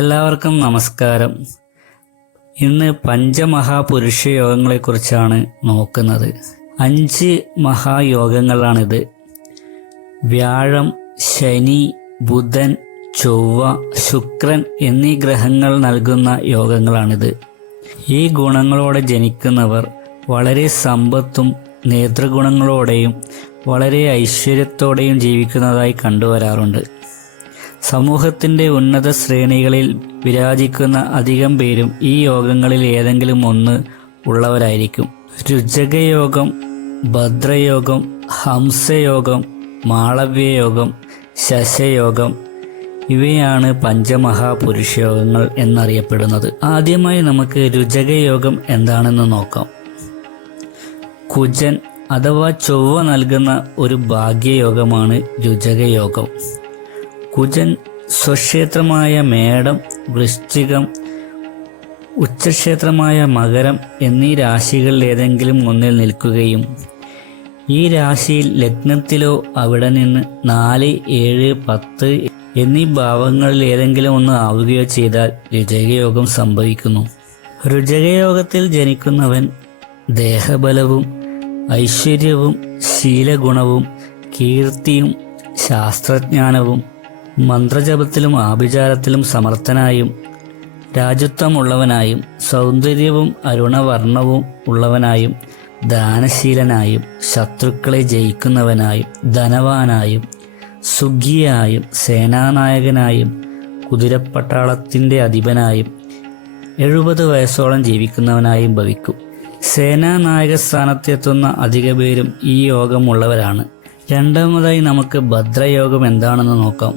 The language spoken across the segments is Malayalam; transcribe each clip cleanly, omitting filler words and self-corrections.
എല്ലാവർക്കും നമസ്കാരം. ഇന്ന് പഞ്ചമഹാപുരുഷ യോഗങ്ങളെക്കുറിച്ചാണ് നോക്കുന്നത്. 5 മഹായോഗങ്ങളാണിത്. വ്യാഴം, ശനി, ബുധൻ, ചൊവ്വ, ശുക്രൻ എന്നീ ഗ്രഹങ്ങൾ നൽകുന്ന യോഗങ്ങളാണിത്. ഈ ഗുണങ്ങളോടെ ജനിക്കുന്നവർ വളരെ സമ്പത്തും നേതൃഗുണങ്ങളോടെയും വളരെ ഐശ്വര്യത്തോടെയും ജീവിക്കുന്നതായി കണ്ടുവരാറുണ്ട്. സമൂഹത്തിൻ്റെ ഉന്നത ശ്രേണികളിൽ വിരാജിക്കുന്ന അധികം പേരും ഈ യോഗങ്ങളിൽ ഏതെങ്കിലും ഒന്ന് ഉള്ളവരായിരിക്കും. രുചകയോഗം, ഭദ്രയോഗം, ഹംസയോഗം, മാളവ്യയോഗം, ശശയോഗം ഇവയാണ് പഞ്ചമഹാപുരുഷയോഗങ്ങൾ എന്നറിയപ്പെടുന്നത്. ആദ്യമായി നമുക്ക് രുചകയോഗം എന്താണെന്ന് നോക്കാം. കുജൻ അഥവാ ചൊവ്വ നൽകുന്ന ഒരു ഭാഗ്യയോഗമാണ് രുചകയോഗം. കുജൻ സ്വക്ഷേത്രമായ മേടം, വൃശ്ചികം, ഉച്ചക്ഷേത്രമായ മകരം എന്നീ രാശികളിൽ ഏതെങ്കിലും ഒന്നിൽ നിൽക്കുകയും ഈ രാശിയിൽ ലഗ്നത്തിലോ അവിടെ നിന്ന് 4, 7, 10 എന്നീ ഭാവങ്ങളിൽ ഏതെങ്കിലും ഒന്ന് ആവുകയോ ചെയ്താൽ രുചകയോഗം സംഭവിക്കുന്നു. രുചകയോഗത്തിൽ ജനിക്കുന്നവൻ ദേഹബലവും ഐശ്വര്യവും ശീലഗുണവും കീർത്തിയും ശാസ്ത്രജ്ഞാനവും മന്ത്രജപത്തിലും ആഭിചാരത്തിലും സമർത്ഥനായും രാജത്വമുള്ളവനായും സൗന്ദര്യവും അരുണവർണ്ണവും ഉള്ളവനായും ദാനശീലനായും ശത്രുക്കളെ ജയിക്കുന്നവനായും ധനവാനായും സുഖിയായും സേനാനായകനായും കുതിരപ്പട്ടാളത്തിൻ്റെ അധിപനായും 70 വയസ്സോളം ജീവിക്കുന്നവനായും ഭവിക്കും. സേനാനായക സ്ഥാനത്തെത്തുന്ന അധിക പേരും ഈ യോഗമുള്ളവരാണ്. രണ്ടാമതായി നമുക്ക് ഭദ്രയോഗം എന്താണെന്ന് നോക്കാം.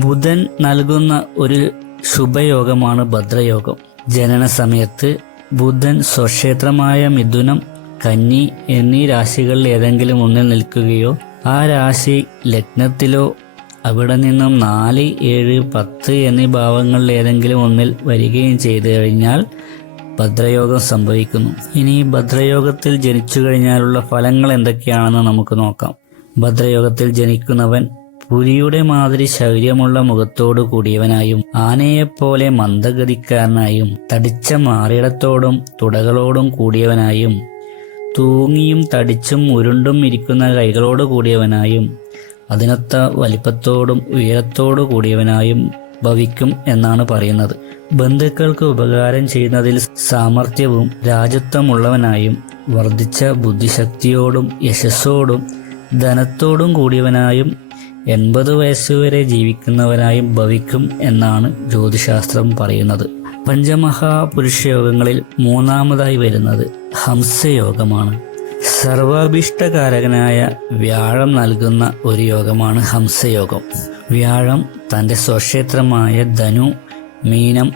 ബുധൻ നൽകുന്ന ഒരു ശുഭയോഗമാണ് ഭദ്രയോഗം. ജനന സമയത്ത് ബുധൻ സ്വക്ഷേത്രമായ മിഥുനം, കന്നി എന്നീ രാശികളിൽ ഏതെങ്കിലും ഒന്നിൽ നിൽക്കുകയോ ആ രാശി ലഗ്നത്തിലോ അവിടെ നിന്നും 4, 7, 10 എന്നീ ഭാവങ്ങളിൽ ഏതെങ്കിലും ഒന്നിൽ വരികയും ചെയ്തു കഴിഞ്ഞാൽ ഭദ്രയോഗം സംഭവിക്കുന്നു. ഇനി ഭദ്രയോഗത്തിൽ ജനിച്ചു കഴിഞ്ഞാലുള്ള ഫലങ്ങൾ എന്തൊക്കെയാണെന്ന് നമുക്ക് നോക്കാം. ഭദ്രയോഗത്തിൽ ജനിക്കുന്നവൻ പുലിയുടെ മാതിരി ശൗര്യമുള്ള മുഖത്തോടു കൂടിയവനായും ആനയെപ്പോലെ മന്ദഗതിക്കാരനായും തടിച്ച മാറിടത്തോടും തുടകളോടും കൂടിയവനായും തൂങ്ങിയും തടിച്ചും ഉരുണ്ടും ഇരിക്കുന്ന കൈകളോട് കൂടിയവനായും അതിനൊത്ത വലിപ്പത്തോടും ഉയരത്തോടു കൂടിയവനായും ഭവിക്കും എന്നാണ് പറയുന്നത്. ബന്ധുക്കൾക്ക് ഉപകാരം ചെയ്യുന്നതിൽ സാമർഥ്യവും രാജത്വമുള്ളവനായും വർദ്ധിച്ച ബുദ്ധിശക്തിയോടും യശസ്സോടും ധനത്തോടും കൂടിയവനായും 80 വയസ്സുവരെ ജീവിക്കുന്നവനായും ഭവിക്കും എന്നാണ് ജ്യോതിശാസ്ത്രം പറയുന്നത്. പഞ്ചമഹാപുരുഷയോഗങ്ങളിൽ മൂന്നാമതായി വരുന്നത് ഹംസയോഗമാണ്. സർവാഭീഷ്ടകാരകനായ വ്യാഴം നൽകുന്ന ഒരു യോഗമാണ് ഹംസയോഗം. വ്യാഴം തൻ്റെ സ്വക്ഷേത്രമായ ധനു, മീനം,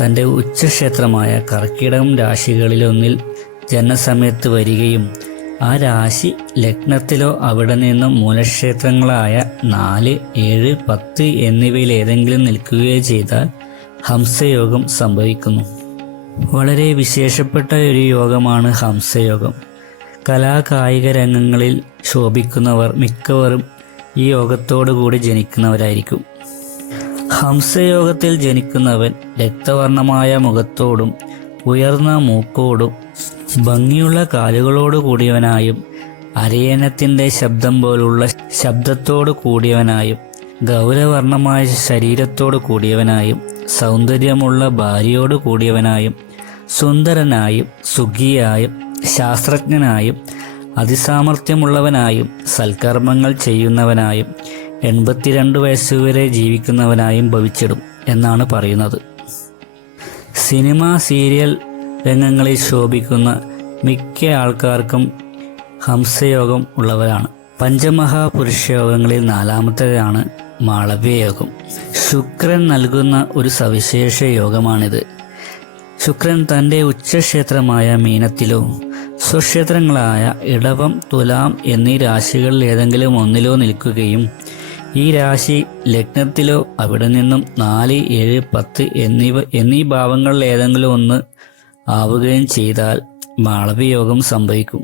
തൻ്റെ ഉച്ചക്ഷേത്രമായ കർക്കിടകം രാശികളിലൊന്നിൽ ജനനസമയത്ത് വരികയും ആ രാശി ലഗ്നത്തിലോ അവിടെ നിന്നും മൂലക്ഷേത്രങ്ങളായ 4, 7, 10 എന്നിവയിൽ ഏതെങ്കിലും നിൽക്കുകയോ ചെയ്താൽ ഹംസയോഗം സംഭവിക്കുന്നു. വളരെ വിശേഷപ്പെട്ട ഒരു യോഗമാണ് ഹംസയോഗം. കലാകായിക രംഗങ്ങളിൽ ശോഭിക്കുന്നവർ മിക്കവരും ഈ യോഗത്തോടു കൂടി ജനിക്കുന്നവരായിരിക്കും. ഹംസയോഗത്തിൽ ജനിക്കുന്നവൻ രക്തവർണ്ണമായ മുഖത്തോടും ഉയർന്ന മൂക്കോടും ഭംഗിയുള്ള കാലുകളോട് കൂടിയവനായും അരയന്നത്തിൻ്റെ ശബ്ദം പോലുള്ള ശബ്ദത്തോടു കൂടിയവനായും ഗൗരവർണ്ണമായ ശരീരത്തോടു കൂടിയവനായും സൗന്ദര്യമുള്ള ഭാര്യയോട് കൂടിയവനായും സുന്ദരനായും സുഖിയായും ശാസ്ത്രജ്ഞനായും അതിസാമർഥ്യമുള്ളവനായും സൽക്കർമ്മങ്ങൾ ചെയ്യുന്നവനായും 82 വയസ്സുവരെ ജീവിക്കുന്നവനായും ഭവിച്ചിടും എന്നാണ് പറയുന്നത്. സിനിമ, സീരിയൽ രംഗങ്ങളിൽ ശോഭിക്കുന്ന മിക്ക ആൾക്കാർക്കും ഹംസയോഗം ഉള്ളവരാണ്. പഞ്ചമഹാപുരുഷയോഗങ്ങളിൽ നാലാമത്തേതാണ് മാളവ്യയോഗം. ശുക്രൻ നൽകുന്ന ഒരു സവിശേഷ യോഗമാണിത്. ശുക്രൻ തൻ്റെ ഉച്ചക്ഷേത്രമായ മീനത്തിലോ സ്വക്ഷേത്രങ്ങളായ ഇടവം, തുലാം എന്നീ രാശികളിൽ ഏതെങ്കിലും ഒന്നിലോ നിൽക്കുകയും ഈ രാശി ലഗ്നത്തിലോ അവിടെ നിന്നും 4, 7, 10 എന്നീ ഭാവങ്ങളിൽ ഏതെങ്കിലും ഒന്ന് ആവുകയും ചെയ്താൽ മാളവ്യയോഗം സംഭവിക്കും.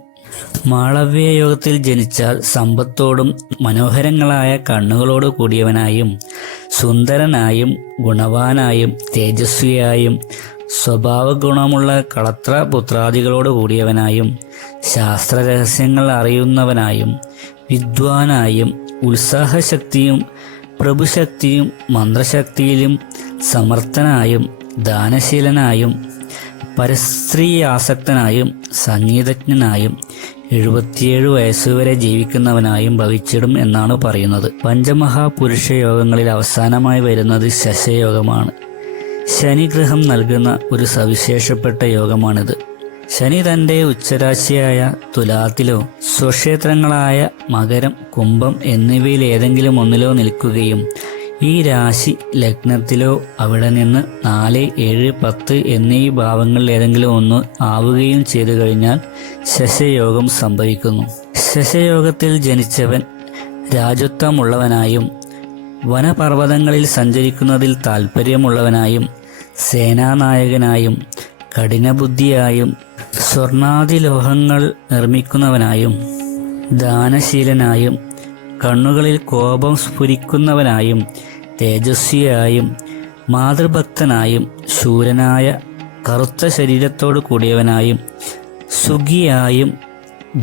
മാളവ്യയോഗത്തിൽ ജനിച്ചാൽ സമ്പത്തോടും മനോഹരങ്ങളായ കണ്ണുകളോട് കൂടിയവനായും സുന്ദരനായും ഗുണവാനായും തേജസ്വിയായും സ്വഭാവഗുണമുള്ള കളത്ര പുത്രാദികളോട് കൂടിയവനായും ശാസ്ത്രരഹസ്യങ്ങൾ അറിയുന്നവനായും വിദ്വാനായും ഉത്സാഹശക്തിയും പ്രഭുശക്തിയും മന്ത്രശക്തിയിലും സമർത്ഥനായും ദാനശീലനായും പരസ്ത്രീയാസക്തനായും സംഗീതജ്ഞനായും 77 വയസ്സുവരെ ജീവിക്കുന്നവനായും ഭവിച്ചിടും എന്നാണ് പറയുന്നത്. പഞ്ചമഹാപുരുഷ യോഗങ്ങളിൽ അവസാനമായി വരുന്നത് ശശയോഗമാണ്. ശനിഗ്രഹം നൽകുന്ന ഒരു സവിശേഷപ്പെട്ട യോഗമാണിത്. ശനി തൻ്റെ ഉച്ചരാശിയായ തുലാത്തിലോ സ്വക്ഷേത്രങ്ങളായ മകരം, കുംഭം എന്നിവയിൽ ഏതെങ്കിലും ഒന്നിലോ നിൽക്കുകയും ഈ രാശി ലഗ്നത്തിലോ അവിടെ നിന്ന് 4, 7, 10 എന്നീ ഭാവങ്ങളിൽ ഏതെങ്കിലും ഒന്ന് ആവുകയും ചെയ്തു കഴിഞ്ഞാൽ ശശയോഗം സംഭവിക്കുന്നു. ശശയോഗത്തിൽ ജനിച്ചവൻ രാജത്വമുള്ളവനായും വനപർവ്വതങ്ങളിൽ സഞ്ചരിക്കുന്നതിൽ താൽപ്പര്യമുള്ളവനായും സേനാനായകനായും കഠിനബുദ്ധിയായും സ്വർണാദിലോഹങ്ങൾ നിർമ്മിക്കുന്നവനായും ദാനശീലനായും കണ്ണുകളിൽ കോപം സ്ഫുരിക്കുന്നവനായും തേജസ്വിയായും മാതൃഭക്തനായും ശൂരനായ കറുത്ത ശരീരത്തോടു കൂടിയവനായും സുഖിയായും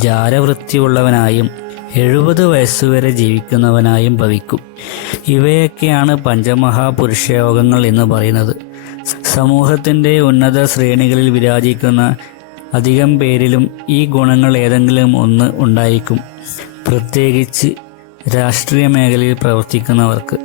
ജാരവൃത്തിയുള്ളവനായും 70 വയസ്സുവരെ ജീവിക്കുന്നവനായും ഭവിക്കും. ഇവയൊക്കെയാണ് പഞ്ചമഹാപുരുഷയോഗങ്ങൾ എന്ന് പറയുന്നത്. സമൂഹത്തിൻ്റെ ഉന്നത ശ്രേണികളിൽ വിരാജിക്കുന്ന അധികം പേരിലും ഈ ഗുണങ്ങൾ ഏതെങ്കിലും ഒന്ന് ഉണ്ടായിരിക്കും, പ്രത്യേകിച്ച് രാഷ്ട്രീയ മേഖലയിൽ പ്രവർത്തിക്കുന്നവർക്ക്.